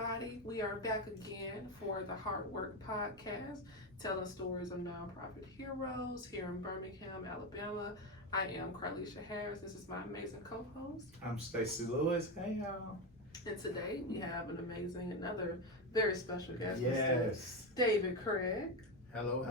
everybody. We are back again for the Hard Work Podcast, telling stories of nonprofit heroes here in Birmingham, Alabama. I am Carlisha Harris. This is my amazing co-host. I'm Stacey Lewis. Hey y'all. And today we have another very special guest, Yes. Mr. David Craig. Hello.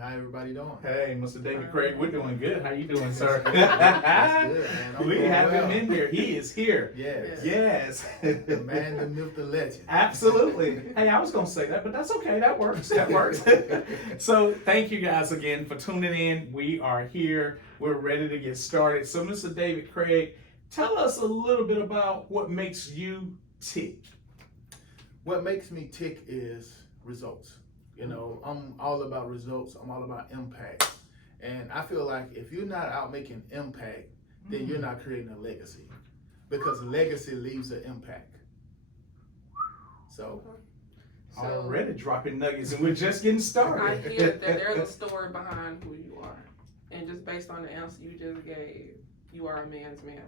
How everybody doing? Hey, Mr. David Craig, we're doing good. How you doing, sir? That's good, man. I'm We doing have well. him in there. He is here. Yes. Yes. The man, the myth, the legend. Absolutely. Hey, I was going to say that, but that's okay. That works. That works. So thank you guys again for tuning in. We are here. We're ready to get started. So Mr. David Craig, tell us a little bit about what makes you tick. What makes me tick is results. You know, I'm all about results. I'm all about impact. And I feel like if you're not out making impact, then you're not creating a legacy. Because a legacy leaves an impact. So Already dropping nuggets, and we're just getting started. I hear that there's a story behind who you are. And just based on the answer you just gave, you are a man's man.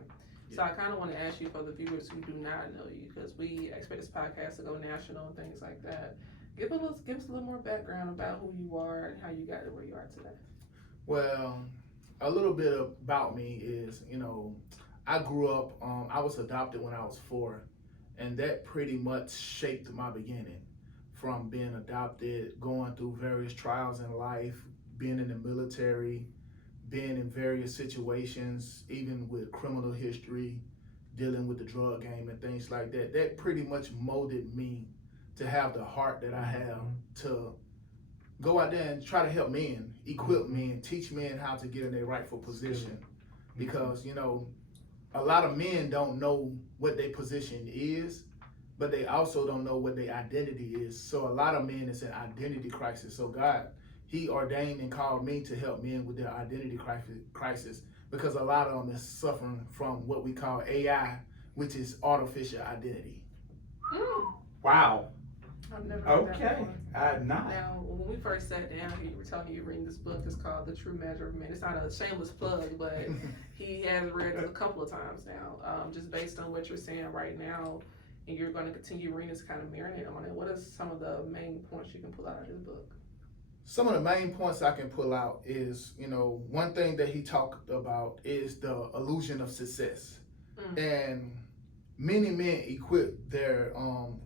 So I kind of want to ask you, for the viewers who do not know you, because we expect this podcast to go national and things like that. Give us a little more background about who you are and how you got to where you are today. Well, a little bit about me is, you know, I grew up, I was adopted when I was 4, and that pretty much shaped my beginning. From being adopted, going through various trials in life, being in the military, being in various situations, even with criminal history, dealing with the drug game and things like that. That pretty much molded me to have the heart that I have to go out there and try to help men, equip men, teach men how to get in their rightful position. Because, you know, a lot of men don't know what their position is, but they also don't know what their identity is. So a lot of men is in identity crisis. So God, He ordained and called me to help men with their identity crisis, because a lot of them is suffering from what we call AI, which is artificial identity. Wow. I've never heard that Okay. before. I had not. Now, when we first sat down, you were telling me you're reading this book. It's called The True Measure of Men. It's not a shameless plug, but he has read it a couple of times now. Just based on what you're saying right now, and you're going to continue reading this, kind of marinate on it. What are some of the main points you can pull out of this book? Some of the main points I can pull out is, you know, one thing that he talked about is the illusion of success. And many men equip their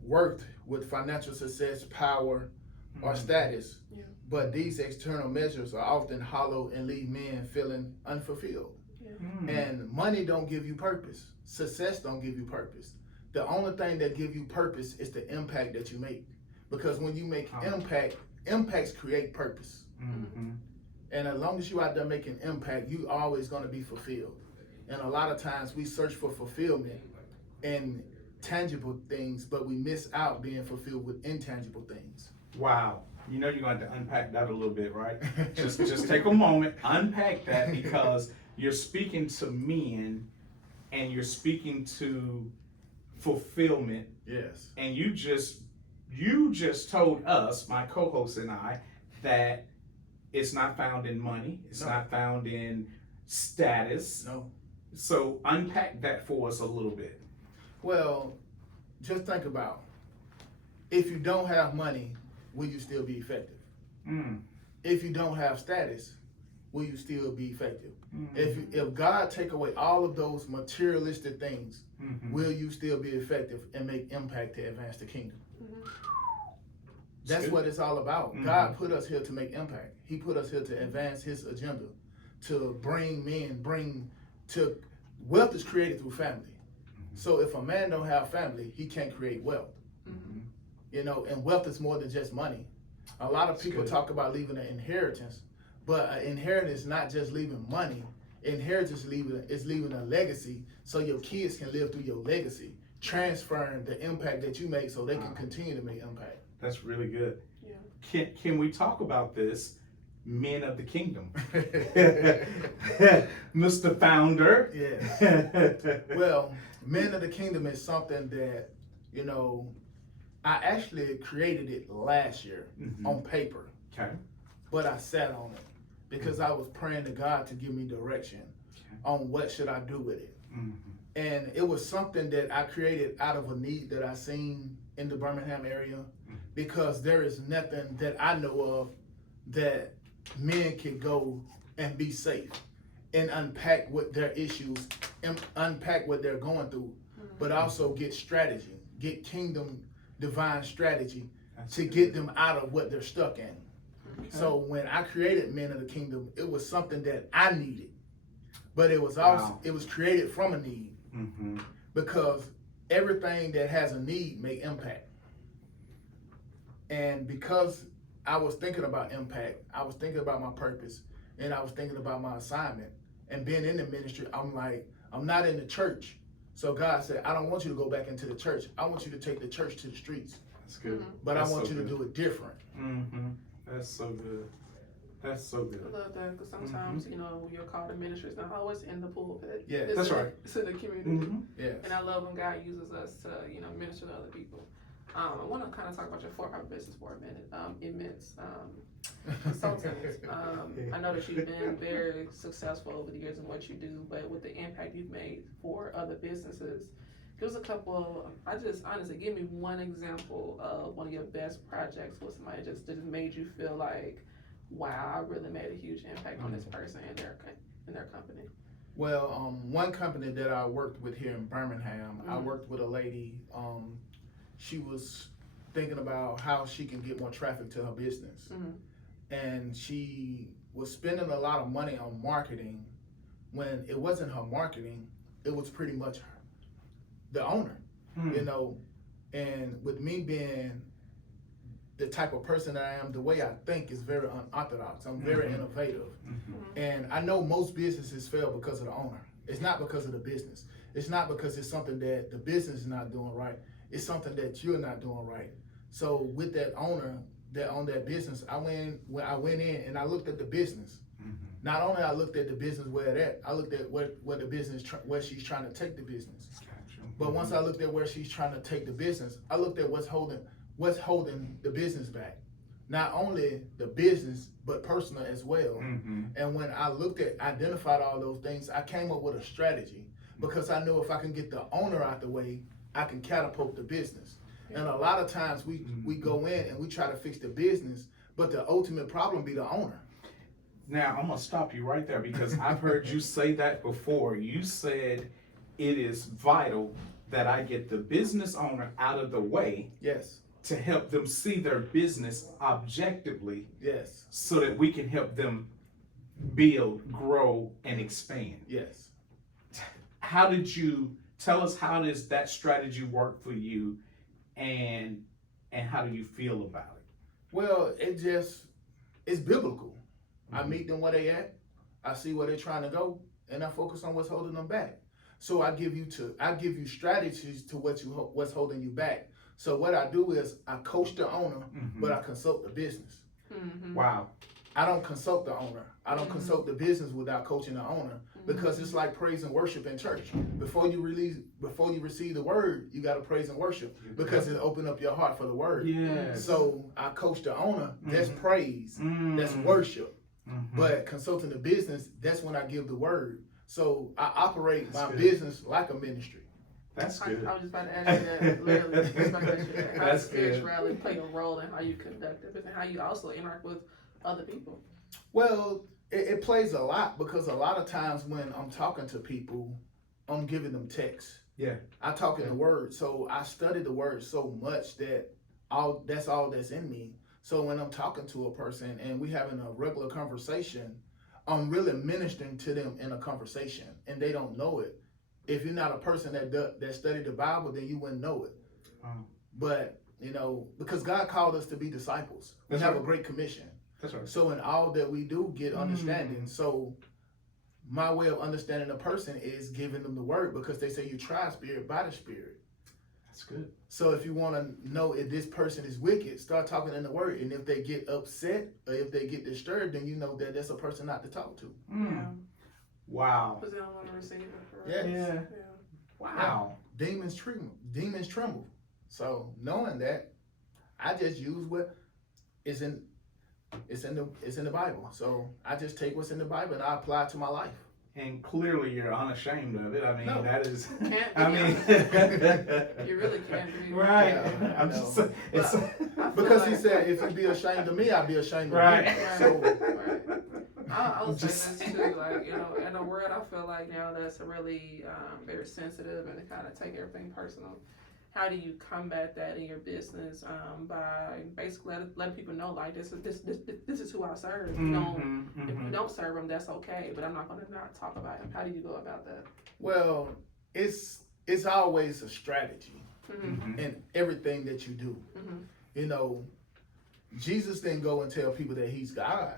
worth with financial success, power, or status. Yeah. But these external measures are often hollow and leave men feeling unfulfilled. And money don't give you purpose. Success don't give you purpose. The only thing that give you purpose is the impact that you make. Because when you make impacts create purpose. And as long as you out there making impact, you always going to be fulfilled. And a lot of times we search for fulfillment in tangible things, but we miss out being fulfilled with intangible things. Wow. You know you're going to have to unpack that a little bit, right? just take a moment, unpack that, because you're speaking to men and you're speaking to fulfillment. Yes. And you just told us, my co-host and I, that it's not found in money. It's not found in status. No. So unpack that for us a little bit. Well, just think about, if you don't have money, will you still be effective? If you don't have status, will you still be effective? If God take away all of those materialistic things, will you still be effective and make impact to advance the kingdom? That's what it's all about. God put us here to make impact. He put us here to advance His agenda, to bring men, wealth is created through family. So if a man don't have family, he can't create wealth. You know, and wealth is more than just money. A lot of people talk about leaving an inheritance, but an inheritance is not just leaving money. Inheritance is leaving a legacy, so your kids can live through your legacy, transferring the impact that you make so they can continue to make impact. That's really good. Yeah. Can we talk about this? Men of the Kingdom. Mr. Founder. Yes. Well, Men of the Kingdom is something that, you know, I actually created it last year on paper. Okay. But I sat on it because I was praying to God to give me direction on what should I do with it. And it was something that I created out of a need that I seen in the Birmingham area, because there is nothing that I know of that men can go and be safe and unpack what their issues and unpack what they're going through, but also get strategy, get kingdom divine strategy to get them out of what they're stuck in. Okay. So when I created Men of the Kingdom, it was something that I needed, but it was also it was created from a need, because everything that has a need may impact. And because I was thinking about impact, I was thinking about my purpose, and I was thinking about my assignment, and being in the ministry, I'm like, I'm not in the church. So God said, I don't want you to go back into the church. I want you to take the church to the streets. That's good. But I want you to do it different. That's so good. That's so good. I love that, because sometimes, you know, you're called to ministry. It's not always in the pulpit. Yeah, that's right. It's in the community. Yes. And I love when God uses us to, you know, minister to other people. I want to kind of talk about your for-profit business for a minute. Immense Consultants. I know that you've been very successful over the years in what you do, but with the impact you've made for other businesses, give us a couple. Honestly, give me one example of one of your best projects with somebody just made you feel like, wow, I really made a huge impact on this person and their company. Well, one company that I worked with here in Birmingham, I worked with a lady. She was thinking about how she can get more traffic to her business. And she was spending a lot of money on marketing when it wasn't her marketing, it was pretty much the owner, you know. And with me being the type of person that I am, the way I think is very unorthodox. I'm very innovative. And I know most businesses fail because of the owner. It's not because of the business. It's not because it's something that the business is not doing right. It's something that you're not doing right. So with that owner that owned that business, I went in and I looked at the business. Not only I looked at the business where it at, I looked at where the business, where she's trying to take the business. But once I looked at where she's trying to take the business, I looked at what's holding the business back. Not only the business, but personal as well. And when I identified all those things, I came up with a strategy, because I knew if I can get the owner out the way, I can catapult the business. And a lot of times we go in and we try to fix the business, but the ultimate problem be the owner. Now, I'm going to stop you right there, because I've heard you say that before. You said it is vital that I get the business owner out of the way. Yes. To help them see their business objectively. Yes. So that we can help them build, grow, and expand. Yes. Tell us how does that strategy work for you, and how do you feel about it? Well, it's biblical. I meet them where they at, I see where they're trying to go, and I focus on what's holding them back. So I give you strategies to what's holding you back. So what I do is I coach the owner, but I consult the business. Wow. I don't consult the owner. I don't consult the business without coaching the owner, because it's like praise and worship in church. Before you receive the word, you got to praise and worship, because it open up your heart for the word. Yes. So I coach the owner. That's praise. That's worship. But consulting the business, that's when I give the word. So I operate my business like a ministry. That's good. I was just about to ask you that, literally. How That's spirituality play a role in how you conduct it, and how you also interact with other people. Well, it plays a lot, because a lot of times when I'm talking to people, I'm giving them text. Yeah. I talk in the word. So I study the word so much that that's all that's in me. So when I'm talking to a person and we having a regular conversation, I'm really ministering to them in a conversation, and they don't know it. If you're not a person that studied the Bible, then you wouldn't know it. But, you know, because God called us to be disciples. We have a great commission. That's right. So in all that we do, get understanding. So my way of understanding a person is giving them the word, because they say you try spirit by the spirit. That's good. So if you want to know if this person is wicked, start talking in the word. And if they get upset or if they get disturbed, then you know that that's a person not to talk to. Yeah. Wow. Because they don't want to receive it. Yes. Yeah. Wow. Demons tremble. So knowing that, I just use what is in the Bible. So I just take what's in the Bible and I apply it to my life. And clearly you're unashamed of it. I mean, No. that is, Can't be I mean, You really can't be. right. Yeah, I'm no. just, it's, I feel Because he like- said, if you be ashamed of me, I'll be ashamed of right. you. Right, So, right. I would say Just- this too, like, you know, in a world I feel like now that's really very sensitive and they kind of take everything personal. How do you combat that in your business by basically letting people know, like, this is who I serve. If you don't serve him, that's okay, but I'm not going to not talk about him. How do you go about that? well, it's always a strategy Mm-hmm. in everything that you do. Mm-hmm. You know, Jesus didn't go and tell people that he's God.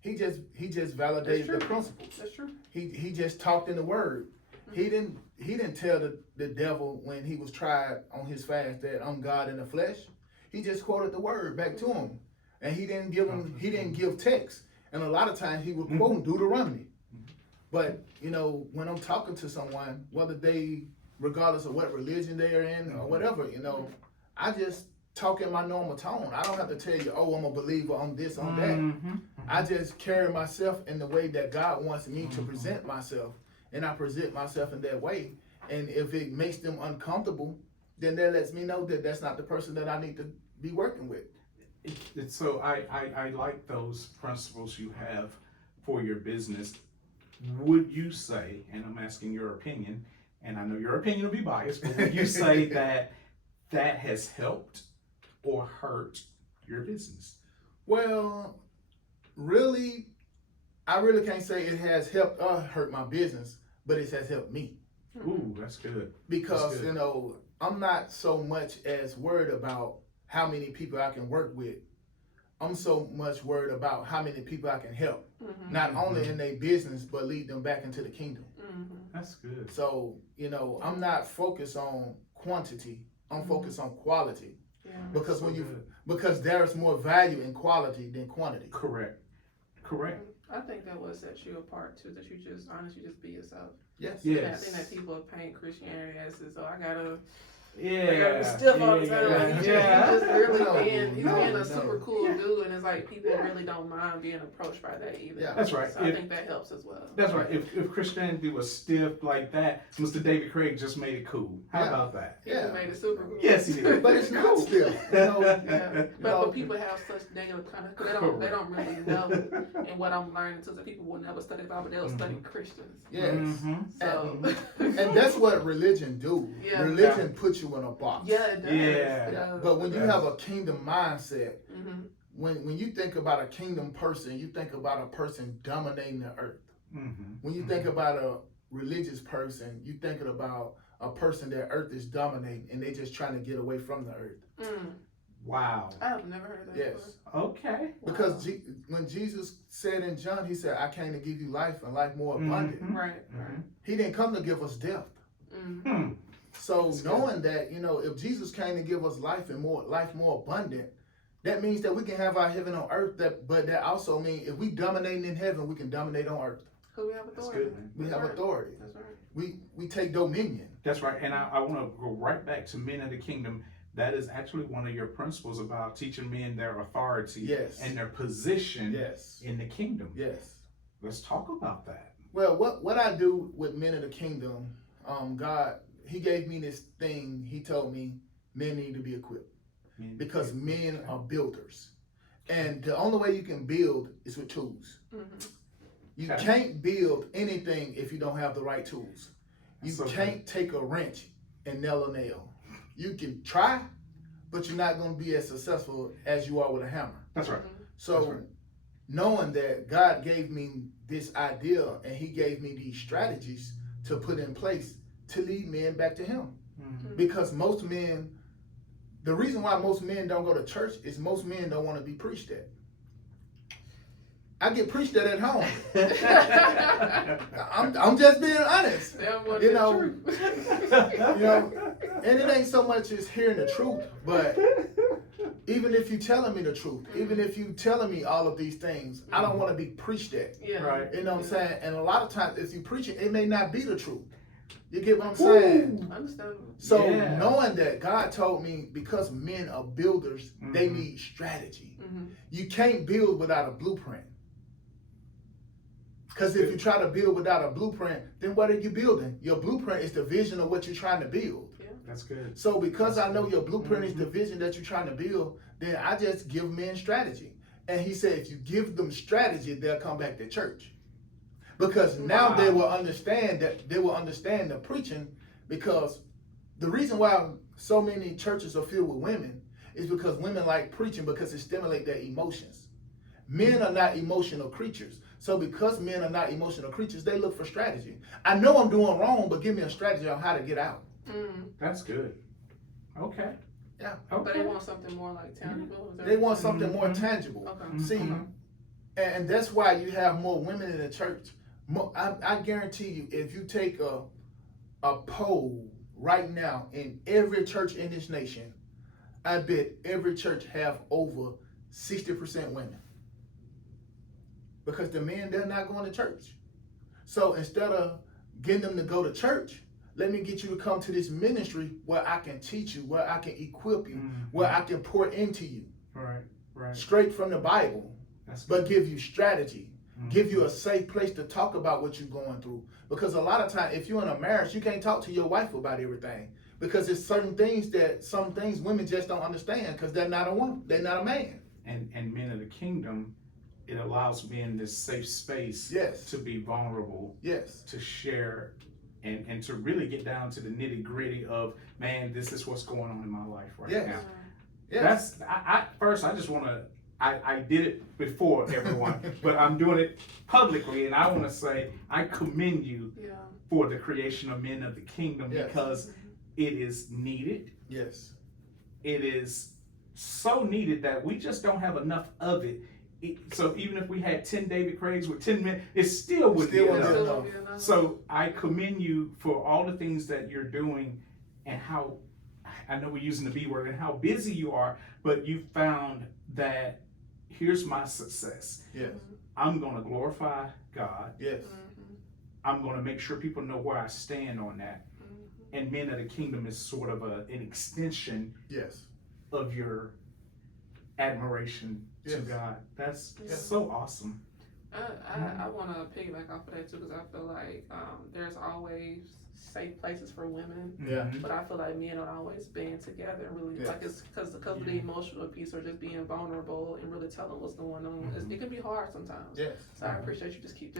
He just validated the principles. That's true. He just talked in the word. Mm-hmm. He didn't tell the devil when he was tried on his fast that I'm God in the flesh. He just quoted the word back to him, and he didn't give text. And a lot of times he would quote Deuteronomy. But you know, when I'm talking to someone, whether they, regardless of what religion they are in or whatever, you know, I just talk in my normal tone. I don't have to tell you, oh, I'm a believer on this, on that. I just carry myself in the way that God wants me to present myself, and I present myself in that way. And if it makes them uncomfortable, then that lets me know that that's not the person that I need to be working with. So I like those principles you have for your business. Would you say, and I'm asking your opinion, and I know your opinion will be biased, but would you say that has helped or hurt your business? Well, really, I really can't say it has helped or hurt my business, but it has helped me. Ooh, that's good. Because, That's good. you know, I'm not so much as worried about how many people I can work with. I'm so much worried about how many people I can help. Mm-hmm. Not only in their business, but lead them back into the kingdom. Mm-hmm. That's good. So, you know, I'm not focused on quantity. I'm focused on quality. Yeah. Because So when you good. because there's more value in quality than quantity. Correct. I think that what sets you apart too, that you just honestly just be yourself. Yes. Yeah. And I think that people paint Christianity as this, oh, I gotta Yeah. be stiff all the time. Like, he's just really No, he's no, being no. a super cool dude, and it's like people really don't mind being approached by that either. Yeah. That's right. So I think that helps as well. That's right. If Christianity was stiff like that, Mr. David Craig just made it cool. How Yeah. about that? He just made it super cool. Yes, he did. But it's not still. You know, Yeah, but No. people have such negative kind of, cause they don't really know. And what I'm learning too is that people will never study the Bible; they'll study Christians. yes. Mhm. So, And that's what religion do. Yeah. Religion puts you in a box. yeah, it does. Yeah. It does. But when you have a kingdom mindset, Mm-hmm. when you think about a kingdom person, you think about a person dominating the earth. Mhm. When you think about a religious person, you thinking about a person that earth is dominating and they just trying to get away from the earth. Wow. I have never heard that. Yes. Okay. Because when Jesus said in John, he said, I came to give you life and life more abundant. Mhm. Right. Right. He didn't come to give us death. Mm-hmm. Hmm. So That's good. knowing that, you know, if Jesus came to give us life and life more abundant, that means that we can have our heaven on earth. But that also means if we dominating in heaven, we can dominate on earth. Who we have That's authority? good, man. We That's have right. authority. That's right. We take dominion. That's right. And I want to go right back to men of the kingdom. That is actually one of your principles about teaching men their authority Yes. and their position Yes. in the kingdom. Yes. Let's talk about that. Well, what I do with men of the kingdom, God, he gave me this thing. He told me men need to be equipped because men are builders. And the only way you can build is with tools. Mm-hmm. You Okay. can't build anything if you don't have the right tools. You So can't take a wrench and nail a nail. You can try, but you're not going to be as successful as you are with a hammer. That's right. So That's right. knowing that God gave me this idea and he gave me these strategies to put in place to lead men back to him. Mhm. Because most men, the reason why most men don't go to church is most men don't want to be preached at. I get preached at home. I'm just being honest. That was You the know, truth. You know, and it ain't so much as hearing the truth, but even if you telling me the truth, even if you telling me all of these things, I don't want to be preached at. Yeah. Right. You know what I'm saying? And a lot of times, if you preach it, it may not be the truth. You get what I'm saying? Understandable. So Yeah. knowing that God told me because men are builders, they Mhm. need strategy. Mm-hmm. You can't build without a blueprint. Because if you try to build without a blueprint, then what are you building? Your blueprint is the vision of what you're trying to build. Yeah. That's good. So because I know your blueprint is the vision that you're trying to build, then I just give men strategy. And he said, if you give them strategy, they'll come back to church. Because now they will understand the preaching, because the reason why so many churches are filled with women is because women like preaching because it stimulates their emotions. Men are not emotional creatures. So because men are not emotional creatures, they look for strategy. I know I'm doing wrong, but give me a strategy on how to get out. That's good. Okay. Yeah. Okay. But they want something more like tangible. Is that They what want you're saying? something more tangible. Okay. See, and that's why you have more women in the church. I guarantee you, if you take a poll right now in every church in this nation, I bet every church have over 60% women. Because the men, they're not going to church. So instead of getting them to go to church, let me get you to come to this ministry where I can teach you, where I can equip you, where I can pour into you. Right. Straight from the Bible. But give you strategy. Give you a safe place to talk about what you're going through. Because a lot of times, if you're in a marriage, you can't talk to your wife about everything. Because there's some things women just don't understand because they're not a woman. They're not a man. And men of the kingdom, it allows men this safe space to be vulnerable, to share, and to really get down to the nitty gritty of, man, this is what's going on in my life now. Yes. First, I just want to, I did it before everyone, but I'm doing it publicly, and I want to say I commend you for the creation of men of the kingdom because it is needed. Yes. It is so needed that we just don't have enough of it. So even if we had 10 David Craigs with 10 men, it still would be enough. So I commend you for all the things that you're doing and how, I know we're using the B word, and how busy you are, but you found that here's my success. Yes. I'm going to glorify God. Yes. I'm going to make sure people know where I stand on that. And Men of the Kingdom is sort of an extension of your admiration to God. That's so awesome. I want to piggyback off of that too, because I feel like there's always safe places for women. But I feel like men are always being together and really like it's because of the emotional piece or just being vulnerable and really telling what's going on. It can be hard sometimes. So I appreciate you just keep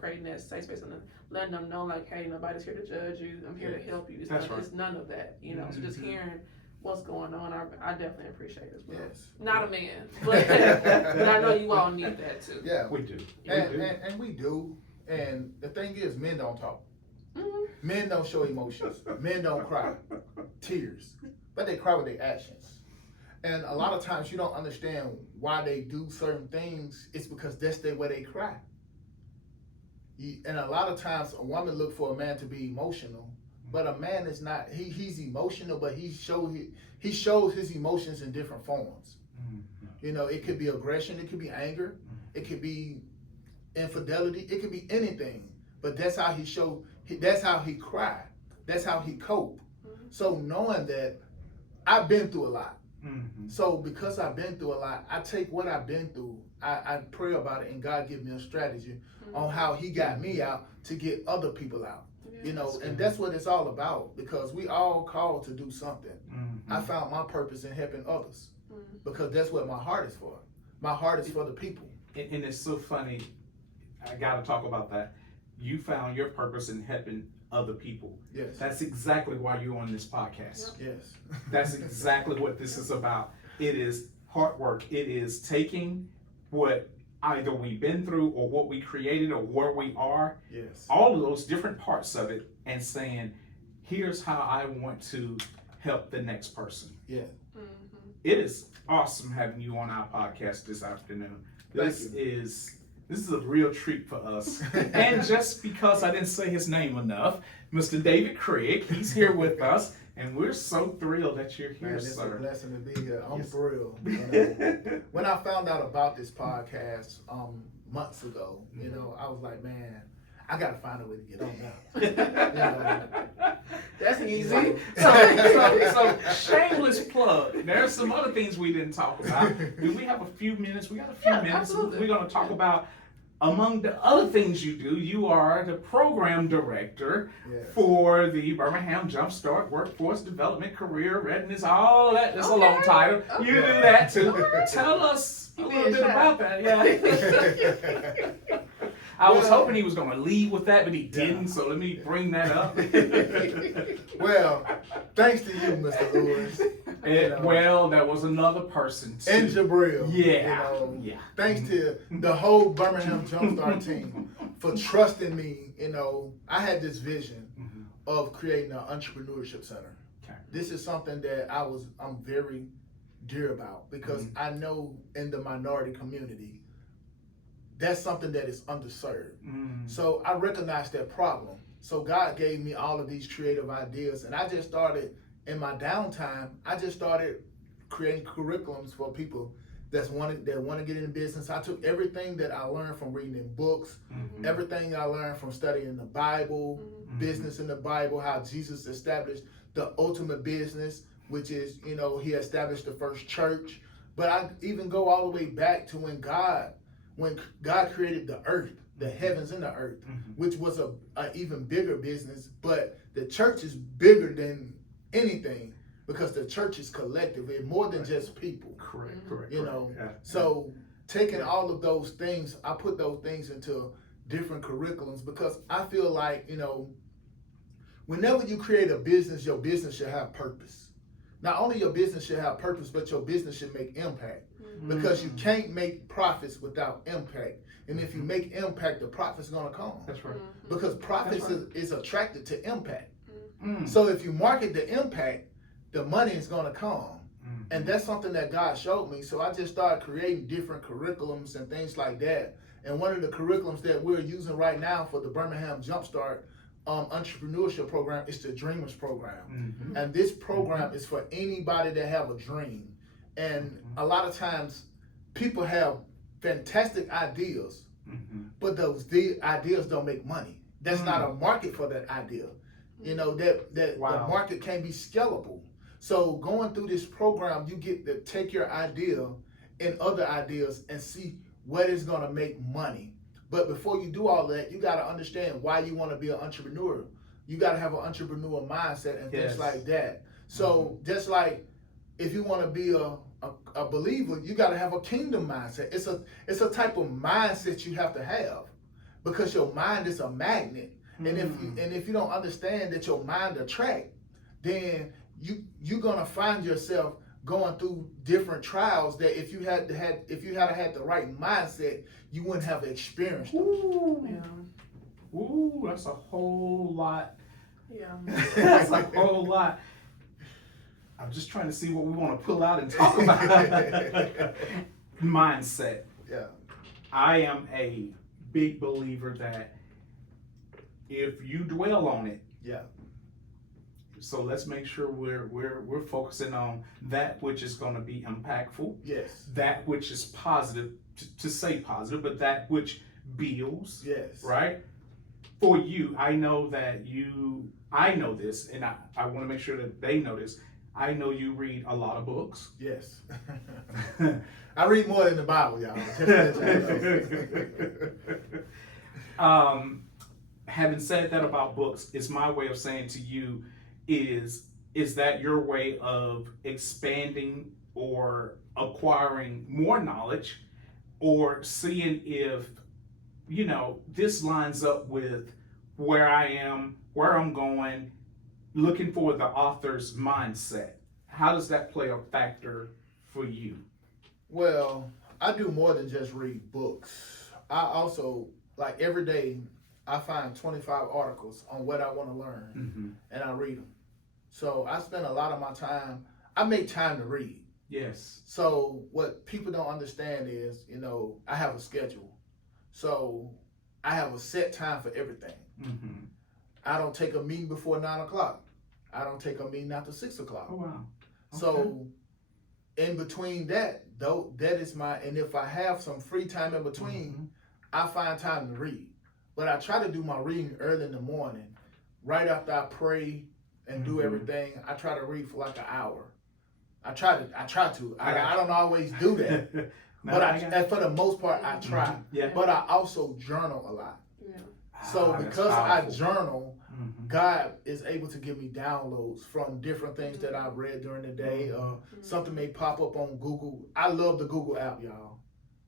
creating that safe space and letting them know like, hey, nobody's here to judge you. I'm here to help you. It's none of that, So just hearing what's going on, I definitely appreciate it as well. Not a man, but I know you all need that too. Yeah, we do. And we do. And the thing is, men don't talk. Men don't show emotions. Men don't cry. Tears. But they cry with their actions. And a lot of times you don't understand why they do certain things. It's because that's the way they cry. And a lot of times a woman look for a man to be emotional. But a man is not. He's emotional, but he shows his emotions in different forms. It could be aggression, it could be anger, it could be infidelity, it could be anything. But that's how he show. That's how he cry. That's how he cope. So knowing that, I've been through a lot. So because I've been through a lot, I take what I've been through. I pray about it, and God give me a strategy on how He got me out to get other people out. And that's what it's all about, because we all called to do something. I found my purpose in helping others because that's what my heart is for. My heart is for the people. And it's so funny. I got to talk about that. You found your purpose in helping other people. Yes. That's exactly why you're on this podcast. Yes. That's exactly what this is about. It is hard work. It is taking what either we've been through or what we created or where we are, all of those different parts of it, and saying, here's how I want to help the next person. It is awesome having you on our podcast this afternoon. This is a real treat for us. And just because I didn't say his name enough, Mr. David Craig, he's here with us, and we're so thrilled that you're here, It's sir. a blessing to be here. I'm thrilled. When I found out about this podcast months ago, I was like, man, I got to find a way to get on now. That's easy. So shameless plug. There's some other things we didn't talk about. Do we have a few minutes? We got a few minutes. Absolutely. We're going to talk about among the other things you do, you are the program director Yes. for the Birmingham Jumpstart Workforce Development Career Readiness, all that. That's a long title. Okay. You do that too. Tell us a You little being bit shy. about that. Yeah. I was hoping he was going to lead with that, but he didn't. So let me bring that up. Well, thanks to you, Mr. Lewis. Well, that was another person too. And Jabril. Yeah. You know, thanks to the whole Birmingham Jumpstart team for trusting me. You know, I had this vision of creating an entrepreneurship center. Okay. This is something that I'm very dear about because I know in the minority community, that's something that is underserved. So I recognized that problem. So God gave me all of these creative ideas, and I just started in my downtime. I just started creating curriculums for people that want to get in business. I took everything that I learned from reading in books, everything I learned from studying the Bible, business in the Bible, how Jesus established the ultimate business, which is, you know, he established the first church. But I even go all the way back to when God created the earth, the heavens and the earth, which was a even bigger business. But the church is bigger than anything because the church is collective. It's more than just people. Correct. You know, Yeah. so taking all of those things, I put those things into different curriculums because I feel like, you know, whenever you create a business, your business should have purpose. Not only your business should have purpose, but your business should make impact. Because you can't make profits without impact. And if you make impact, the profit's gonna come. That's right. Because profits is attracted to impact. Mm. So if you market the impact, the money is gonna come. And that's something that God showed me. So I just started creating different curriculums and things like that. And one of the curriculums that we're using right now for the Birmingham Jumpstart entrepreneurship program is the Dreamers program. And this program is for anybody that have a dream. And a lot of times people have fantastic ideas, but those ideas don't make money. That's not a market for that idea. You know, that the market can be scalable. So going through this program, you get to take your idea and other ideas and see what is going to make money. But before you do all that, you got to understand why you want to be an entrepreneur. You got to have an entrepreneur mindset and things like that. So just like if you want to be a believer, you got to have a kingdom mindset. It's a type of mindset you have to have because your mind is a magnet. And if you don't understand that your mind attract, then you're gonna find yourself going through different trials that if you had the right mindset, you wouldn't have experienced them. Ooh, that's a whole lot. Yeah. That's a whole lot. I'm just trying to see what we want to pull out and talk about. Mindset. Yeah. I am a big believer that if you dwell on it, so let's make sure we're focusing on that which is going to be impactful. Yes. That which is positive, to say positive, but that which builds. Yes. Right? For you, I know this, and I want to make sure that they know this. I know you read a lot of books. Yes. I read more than the Bible, y'all. Just let y'all know. Having said that about books, it's my way of saying to you, is that your way of expanding or acquiring more knowledge, or seeing if, you know, this lines up with where I am, where I'm going, looking for the author's mindset? How does that play a factor for you? Well, I do more than just read books. I also, like every day, I find 25 articles on what I want to learn, and I read them. So I spend a lot of my time, I make time to read. Yes. So what people don't understand is, you know, I have a schedule. So I have a set time for everything. I don't take a meeting before 9 o'clock. I don't take a meeting after 6 o'clock. Oh, wow. Okay. So in between that, though, that is and if I have some free time in between, I find time to read. But I try to do my reading early in the morning. Right after I pray and do everything, I try to read for like an hour. I try to. I don't always do that. No, but I for the most part, I try. Yeah. But I also journal a lot. Yeah. So that's because I powerful. journal, Mhm. God is able to give me downloads from different things that I've read during the day. Something may pop up on Google. I love the Google app, y'all.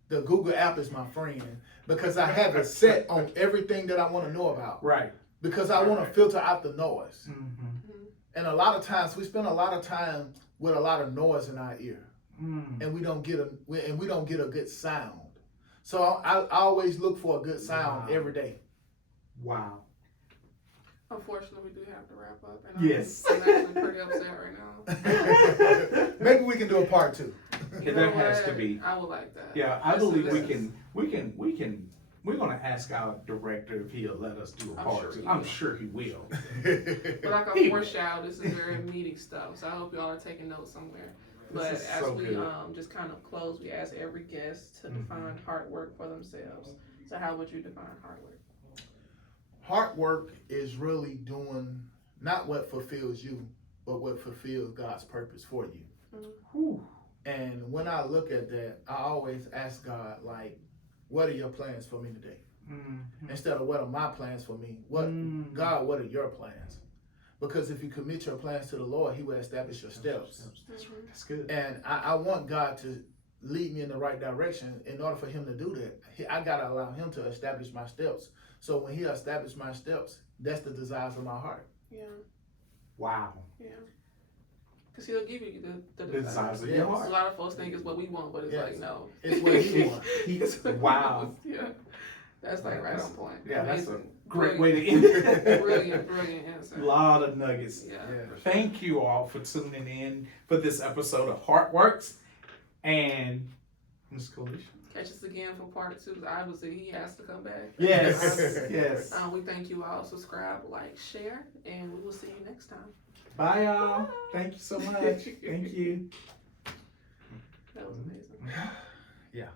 The Google app is my friend because I have it set on everything that I want to know about. Right. Because I want to filter out the noise. Mm-hmm. And a lot of times we spend a lot of time with a lot of noise in our ear, and we don't get a good sound. So I always look for a good sound every day. Wow. Unfortunately, we do have to wrap up. And Yes. I'm actually pretty upset right now. Maybe we can do a part 2. Yeah, there has to be. I would like that. Yeah, I Listen, believe this we're gonna ask our director if he'll let us do a I'm part sure 2. he I'm will. sure he will. But like He- a foreshadow, this is very meaty stuff. So I hope y'all are taking notes somewhere. But This is as so we good. just kind of close, we ask every guest to define hard work for themselves. So how would you define hard work? Hard work is really doing not what fulfills you, but what fulfills God's purpose for you. Whew. And when I look at that, I always ask God, like, what are your plans for me today? Mhm. Instead of what are my plans for me? God, what are your plans? Because if you commit your plans to the Lord, He will establish your steps. That's right. That's good. And I want God to lead me in the right direction. In order for Him to do that, I got to allow Him to establish my steps. So when He established my steps, that's the desires of my heart. Yeah. Wow. Yeah. Because He'll give you the Desires of Yes. your A heart. lot of folks think it's what we want, but it's Yes. like, no. It's what He wants. He's, wow. Yeah. That's like right on point. Yeah, that's a Amazing. great way to end it. Brilliant answer. A lot of nuggets. Yeah. Yeah. For sure. Thank you all for tuning in for this episode of Heartworks. And Ms. Carlisha. Catch us again for part 2. Obviously, he has to come back. Yes. Yes. We thank you all. Subscribe, like, share, and we will see you next time. Bye, y'all. Thank you so much. Thank you. That was amazing. Yeah.